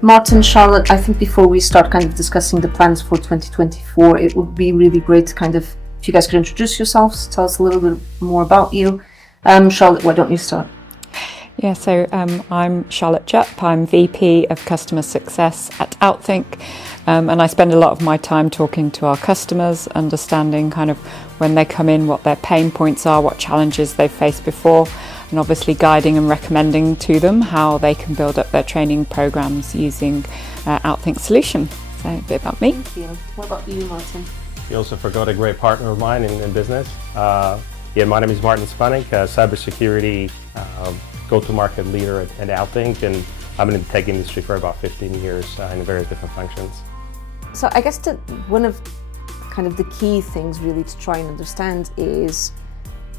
Martin, Charlotte, I think before we start kind of discussing the plans for 2024, it would be really great to kind of, if you guys could introduce yourselves, tell us a little bit more about you. Charlotte, why don't you start? Yeah, so I'm Charlotte Jupp. I'm VP of Customer Success at OutThink, and I spend a lot of my time talking to our customers, understanding kind of when they come in, what their pain points are, what challenges they've faced before, and obviously guiding and recommending to them how they can build up their training programs using OutThink solution. So a bit about me. Thank you. What about you, Martin? You also forgot a great partner of mine in business. My name is Martin Spanik, cybersecurity go-to-market leader at OutThink, and I've been in the tech industry for about 15 years in various different functions. So I guess one of kind of the key things really to try and understand is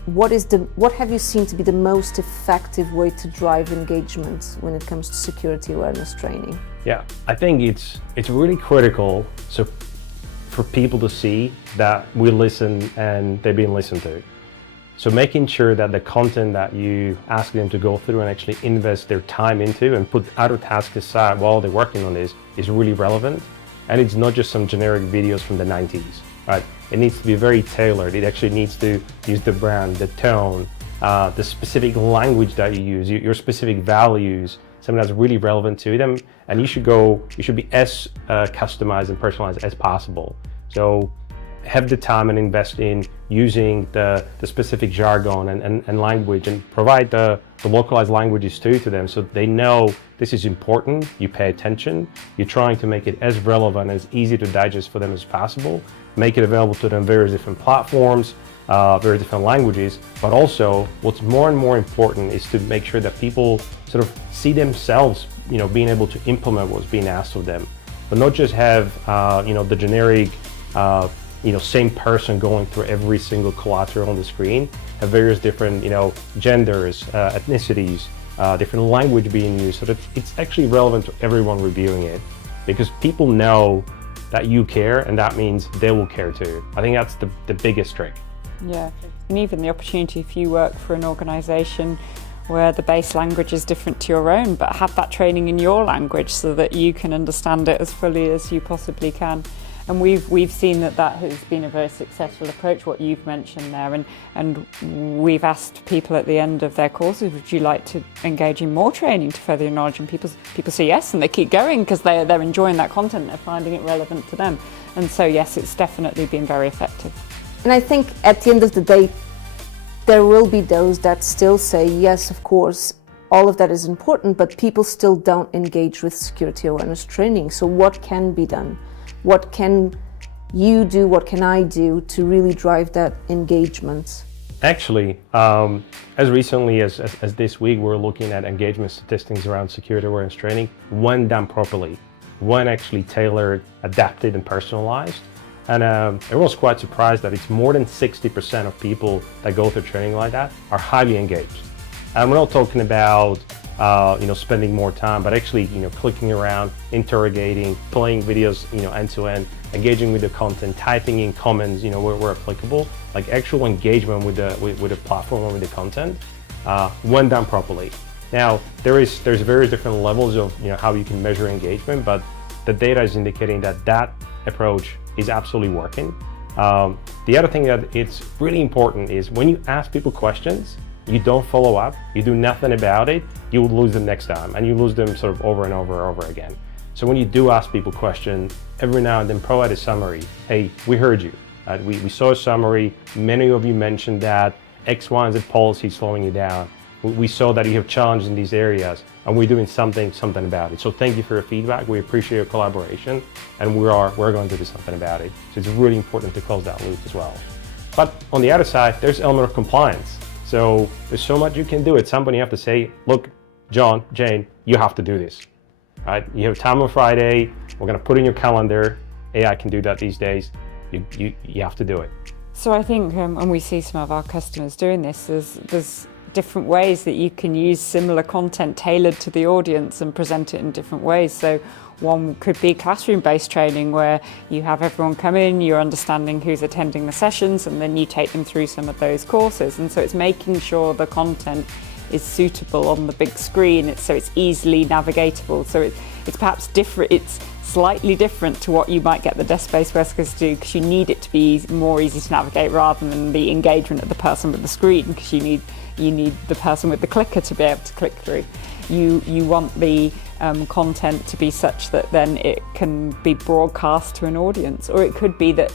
what have you seen to be the most effective way to drive engagement when it comes to security awareness training? Yeah, I think it's really critical for people to see that we listen and they're being listened to. So making sure that the content that you ask them to go through and actually invest their time into and put other tasks aside while they're working on this is really relevant. And it's not just some generic videos from the 90s, right? It needs to be very tailored. It actually needs to use the brand, the tone, the specific language that you use, your specific values, something that's really relevant to them. And you should be as customized and personalized as possible. So have the time and invest in using the specific jargon and language, and provide the localized languages to them so they know this is important, you pay attention, you're trying to make it as relevant, as easy to digest for them as possible, make it available to them various different platforms, various different languages, but also what's more and more important is to make sure that people sort of see themselves, being able to implement what's being asked of them, but not just have, the generic, same person going through every single collateral on the screen, have various different, genders, ethnicities, different language being used, so that it's actually relevant to everyone reviewing it, because people know that you care, and that means they will care too. I think that's the biggest trick. Yeah, and even the opportunity if you work for an organisation where the base language is different to your own, but have that training in your language so that you can understand it as fully as you possibly can. And we've seen that has been a very successful approach, what you've mentioned there. And we've asked people at the end of their courses, would you like to engage in more training to further your knowledge? And people say yes, and they keep going because they're enjoying that content, they're finding it relevant to them. And so yes, it's definitely been very effective. And I think at the end of the day, there will be those that still say, yes, of course, all of that is important, but people still don't engage with security awareness training. So what can be done? What can you do, what can I do to really drive that engagement? Actually, as recently as this week, we're looking at engagement statistics around security awareness training, when done properly, when actually tailored, adapted, and personalized. And everyone's quite surprised that it's more than 60% of people that go through training like that are highly engaged. And we're not talking about spending more time, but actually, clicking around, interrogating, playing videos, end to end, engaging with the content, typing in comments, where applicable, like actual engagement with the platform or with the content, when done properly. Now, there's various different levels of, how you can measure engagement, but the data is indicating that approach is absolutely working. The other thing that it's really important is when you ask people questions, you don't follow up, you do nothing about it, you will lose them next time, and you lose them sort of over and over again. So when you do ask people questions, every now and then provide a summary. Hey, we heard you. We saw a summary. Many of you mentioned that X, Y, and Z policy is slowing you down. We saw that you have challenges in these areas, and we're doing something about it. So thank you for your feedback. We appreciate your collaboration, and we're going to do something about it. So it's really important to close that loop as well. But on the other side, there's element of compliance. So there's so much you can do. At some point you have to say, look, John, Jane, you have to do this, right? You have time on Friday, we're gonna put in your calendar. AI can do that these days. You have to do it. So I think, and we see some of our customers doing this, there's different ways that you can use similar content tailored to the audience and present it in different ways. So one could be classroom-based training where you have everyone come in, you're understanding who's attending the sessions, and then you take them through some of those courses. And so it's making sure the content is suitable on the big screen, so it's easily navigatable. So it's perhaps different, it's slightly different to what you might get the desk-based workers to do, because you need it to be more easy to navigate rather than the engagement of the person with the screen, because you need the person with the clicker to be able to click through. You want the content to be such that then it can be broadcast to an audience, or it could be that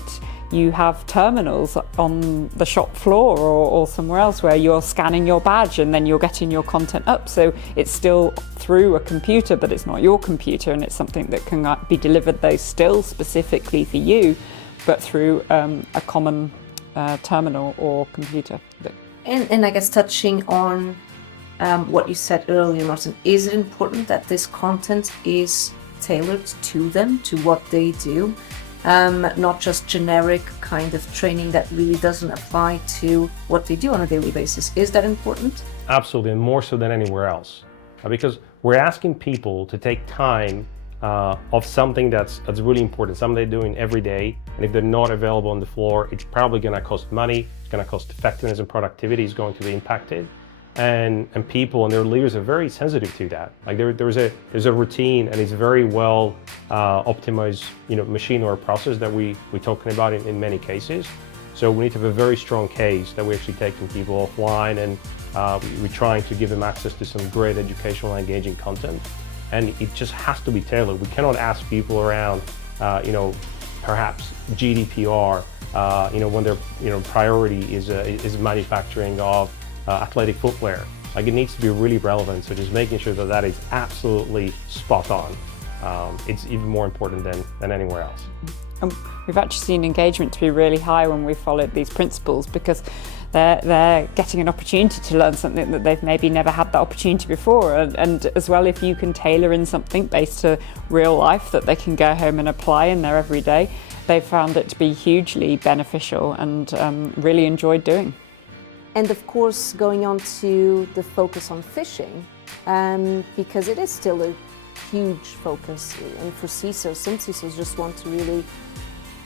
you have terminals on the shop floor or somewhere else where you're scanning your badge and then you're getting your content up. So it's still through a computer, but it's not your computer, and it's something that can be delivered though still specifically for you, but through a common terminal or computer. And I guess touching on what you said earlier, Martin, is it important that this content is tailored to them, to what they do? Not just generic kind of training that really doesn't apply to what they do on a daily basis. Is that important? Absolutely, and more so than anywhere else. Because we're asking people to take time of something that's really important, something they're doing every day, and if they're not available on the floor, it's probably going to cost money, it's going to cost effectiveness, and productivity is going to be impacted. And people and their leaders are very sensitive to that. Like there's a routine, and it's very well optimized, machine or process that we're talking about in many cases. So we need to have a very strong case that we're actually taking people offline, and we're trying to give them access to some great educational and engaging content. And it just has to be tailored. We cannot ask people around, perhaps GDPR, when their priority is manufacturing of athletic footwear. Like, it needs to be really relevant, so just making sure that that is absolutely spot on. It's even more important than anywhere else. We've actually seen engagement to be really high when we followed these principles, because they're getting an opportunity to learn something that they've maybe never had that opportunity before. And as well, if you can tailor in something based to real life that they can go home and apply in their everyday, they've found it to be hugely beneficial and really enjoyed doing. And of course, going on to the focus on phishing, because it is still a huge focus, and for CISOs, some CISOs just want to really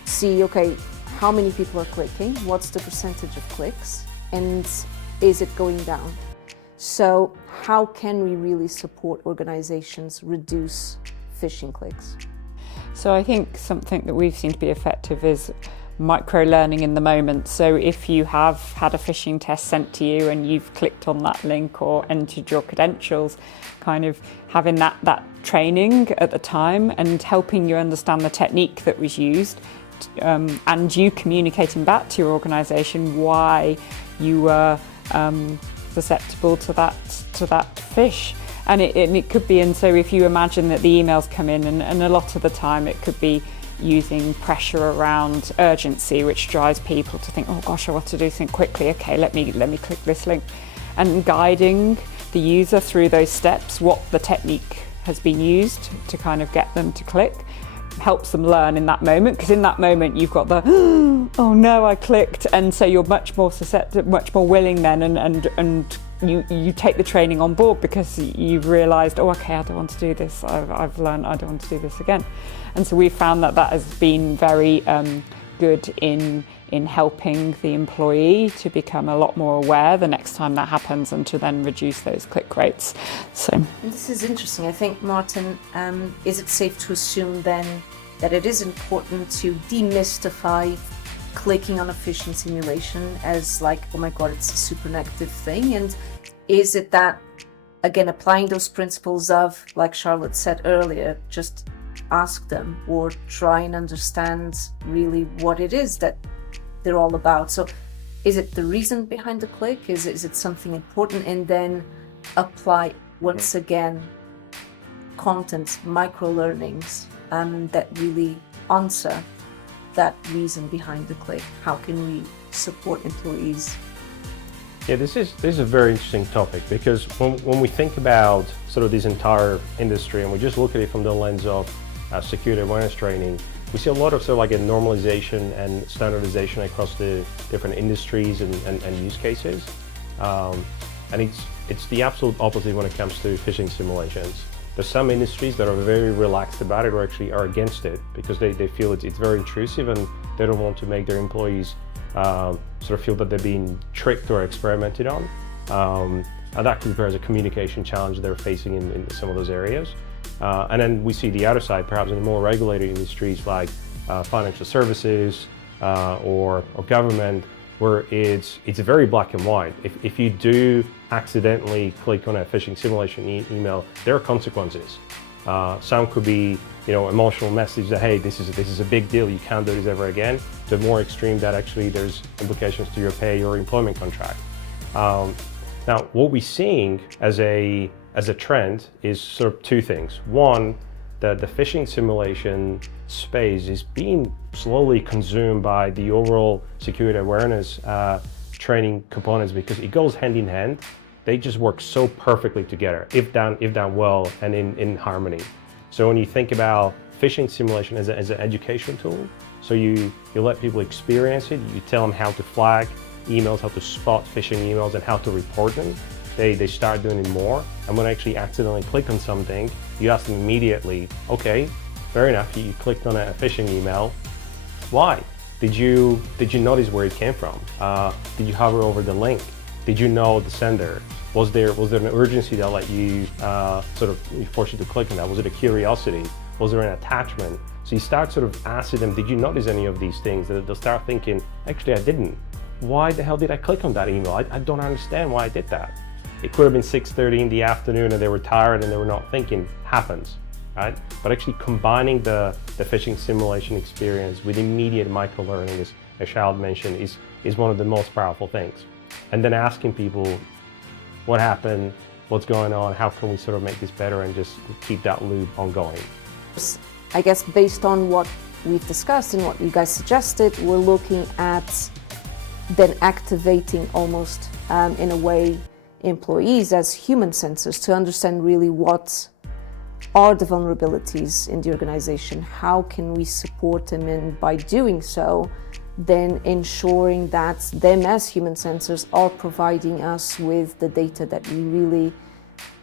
see, okay, how many people are clicking, what's the percentage of clicks, and is it going down? So how can we really support organizations reduce phishing clicks? So I think something that we've seen to be effective is micro-learning in the moment. So if you have had a phishing test sent to you and you've clicked on that link or entered your credentials, kind of having that training at the time and helping you understand the technique that was used, and you communicating back to your organisation why you were susceptible to that phish. And it could be, and so if you imagine that the emails come in, and a lot of the time it could be using pressure around urgency, which drives people to think, oh gosh, I want to do things quickly, okay, let me click this link, and guiding the user through those steps, what the technique has been used to kind of get them to click, helps them learn in that moment, because in that moment you've got the oh no, I clicked, and so you're much more susceptible, much more willing then, and you take the training on board because you've realised, oh okay, I don't want to do this, I've learned I don't want to do this again. And so we've found that has been very good in helping the employee to become a lot more aware the next time that happens, and to then reduce those click rates. So and this is interesting. I think, Martin, is it safe to assume then that it is important to demystify clicking on a phishing simulation as like, oh my god, it's a super negative thing? And is it that, again, applying those principles of, like Charlotte said earlier, just ask them or try and understand really what it is that they're all about? So is it the reason behind the click? Is it something important? And then apply, once again, content, micro learnings that really answer that reason behind the click. How can we support employees? Yeah, this is a very interesting topic, because when we think about sort of this entire industry and we just look at it from the lens of security awareness training, we see a lot of sort of like a normalization and standardization across the different industries and use cases. And it's the absolute opposite when it comes to phishing simulations. There's some industries that are very relaxed about it, or actually are against it, because they feel it's very intrusive, and they don't want to make their employees sort of feel that they're being tricked or experimented on. And that could be as a communication challenge they're facing in some of those areas. And then we see the other side, perhaps in the more regulated industries like financial services or government, where it's very black and white. If you do accidentally click on a phishing simulation email, there are consequences. Some could be, emotional message that, hey, this is a big deal, you can't do this ever again, to more extreme that actually there's implications to your pay or employment contract. Now, what we're seeing as a trend is sort of two things. One, the phishing simulation space is being slowly consumed by the overall security awareness training components, because it goes hand in hand. They just work so perfectly together, if done well and in harmony. So when you think about phishing simulation as an education tool, so you let people experience it, you tell them how to flag emails, how to spot phishing emails, and how to report them. They start doing it more. And when they actually accidentally click on something, you ask them immediately, okay, fair enough, you clicked on a phishing email. Why? Did you notice where it came from? Did you hover over the link? Did you know the sender? Was there an urgency that let you force you to click on that? Was it a curiosity? Was there an attachment? So you start sort of asking them, did you notice any of these things? They'll start thinking, actually I didn't. Why the hell did I click on that email? I don't understand why I did that. It could have been 6:30 in the afternoon and they were tired and they were not thinking. Happens, right? But actually combining the phishing simulation experience with immediate micro-learning, as Charlotte mentioned, is one of the most powerful things. And then asking people, what happened, what's going on, how can we sort of make this better, and just keep that loop ongoing. I guess based on what we've discussed and what you guys suggested, we're looking at then activating almost in a way employees as human sensors to understand really what are the vulnerabilities in the organization, how can we support them, and by doing so then ensuring that them as human sensors are providing us with the data that we really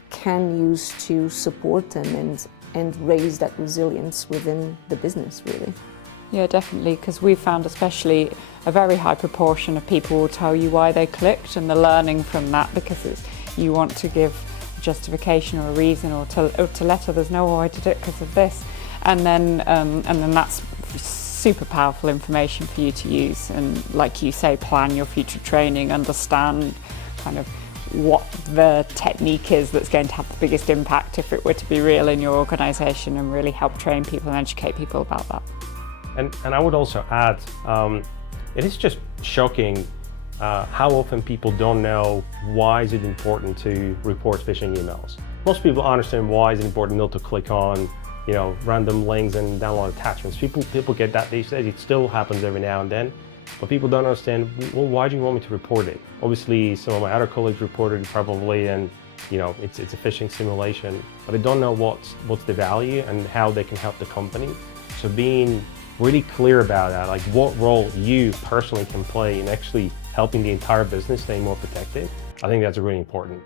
can use to support them and raise that resilience within the business, really. Yeah, definitely, because we've found especially a very high proportion of people will tell you why they clicked, and the learning from that, because you want to give a justification or a reason, or to let others know, oh, I did it because of this, and then that's super powerful information for you to use, and like you say, plan your future training, understand kind of what the technique is that's going to have the biggest impact if it were to be real in your organisation, and really help train people and educate people about that. And I would also add, it is just shocking how often people don't know why is it important to report phishing emails. Most people understand why is it important not to click on random links and download attachments. People get that these days. It still happens every now and then, but people don't understand, well, why do you want me to report it? Obviously, some of my other colleagues reported it probably, and it's a phishing simulation, but they don't know what's the value and how they can help the company. So being really clear about that, like what role you personally can play in actually helping the entire business stay more protected, I think that's really important.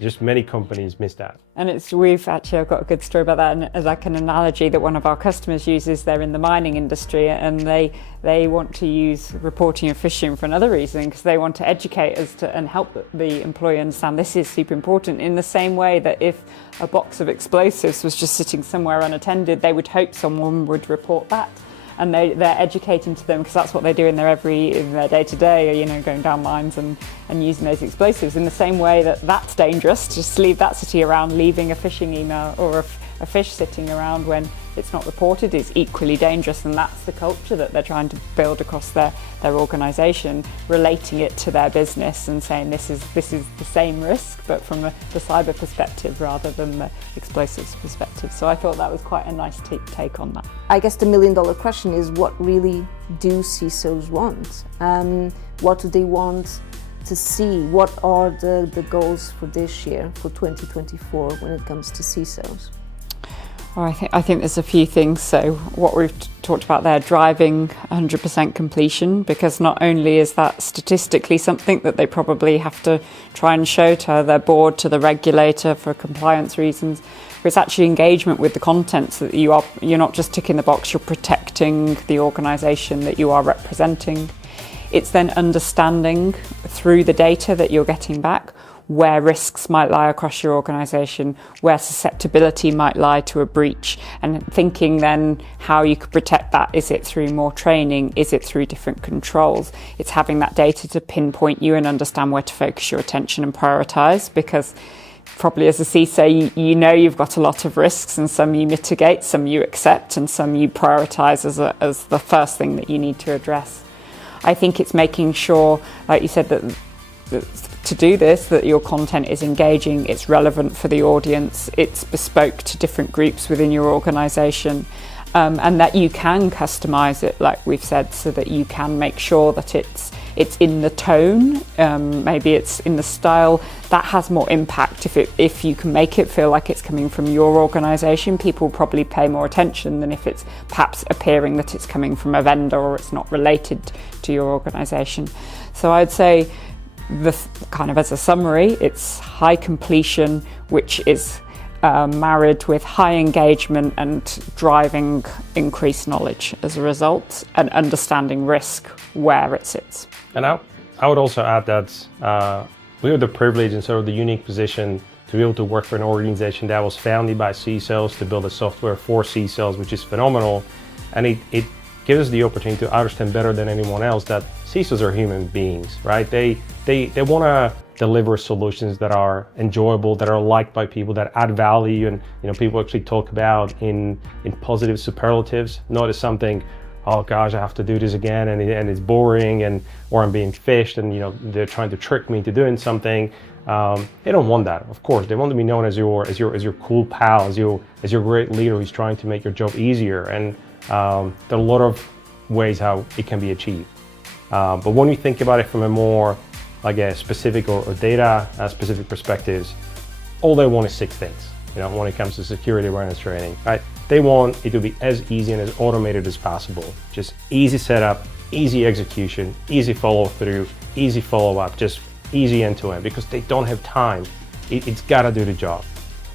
Just many companies miss that. And I've got a good story about that, and as like an analogy that one of our customers uses. They're in the mining industry, and they want to use reporting of phishing for another reason, because they want to educate us and help the employee understand this is super important, in the same way that if a box of explosives was just sitting somewhere unattended, they would hope someone would report that. And they're educating to them, because that's what they do in their day-to-day, going down mines and using those explosives. In the same way that's dangerous, just leave that sitting around, leaving a phishing email or a fish sitting around when it's not reported is equally dangerous. And that's the culture that they're trying to build across their organisation, relating it to their business and saying this is the same risk, but from the cyber perspective rather than the explosives perspective. So I thought that was quite a nice take on that. I guess the million-dollar question is, what really do CISOs want? What do they want to see? What are the goals for this year, for 2024, when it comes to CISOs? Well, I think there's a few things. So what we've talked about there, driving 100% completion, because not only is that statistically something that they probably have to try and show to their board, to the regulator for compliance reasons, but it's actually engagement with the content, so that you're not just ticking the box, you're protecting the organisation that you are representing. It's then understanding through the data that you're getting back where risks might lie across your organisation, where susceptibility might lie to a breach, and thinking then how you could protect that. Is it through more training? Is it through different controls? It's having that data to pinpoint you and understand where to focus your attention and prioritise, because probably as a CISO, you know you've got a lot of risks, and some you mitigate, some you accept, and some you prioritise as the first thing that you need to address. I think it's making sure, like you said, that to do this, that your content is engaging, it's relevant for the audience, it's bespoke to different groups within your organisation, and that you can customise it, like we've said, so that you can make sure that it's in the tone, maybe it's in the style. That has more impact. If you can make it feel like it's coming from your organisation, people probably pay more attention than if it's perhaps appearing that it's coming from a vendor or it's not related to your organisation. So I'd say, kind of as a summary, it's high completion, which is married with high engagement and driving increased knowledge as a result, and understanding risk where it sits. And I would also add that we have the privilege and sort of the unique position to be able to work for an organization that was founded by CISOs to build a software for CISOs, which is phenomenal. And it gives us the opportunity to understand better than anyone else that CISOs are human beings, right? They want to deliver solutions that are enjoyable, that are liked by people, that add value, and people actually talk about in positive superlatives, not as something, oh gosh, I have to do this again, and it's boring, or I'm being phished, and they're trying to trick me into doing something. They don't want that, of course. They want to be known as your cool pal, as your great leader who's trying to make your job easier. And there are a lot of ways how it can be achieved. But when you think about it from a more like a specific or data specific perspectives, all they want is 6 things. When it comes to security awareness training, right? They want it to be as easy and as automated as possible. Just easy setup, easy execution, easy follow through, easy follow up, just easy end to end, because they don't have time. It's got to do the job.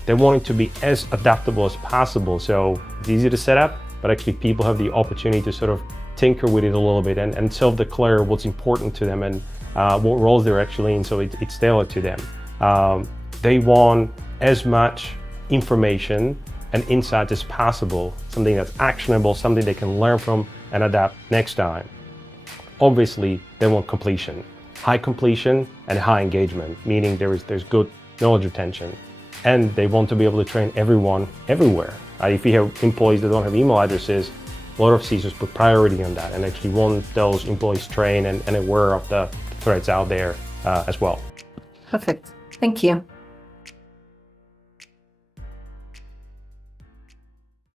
They want it to be as adaptable as possible, so it's easy to set up, but actually people have the opportunity to sort of tinker with it a little bit and self-declare what's important to them and what roles they're actually in, so it's tailored to them. They want as much information and insight as possible, something that's actionable, something they can learn from and adapt next time. Obviously, they want completion, high completion and high engagement, meaning there's good knowledge retention. And they want to be able to train everyone everywhere. If you have employees that don't have email addresses, a lot of CISOs put priority on that and actually want those employees trained and aware of the threats out there as well. Perfect. Thank you.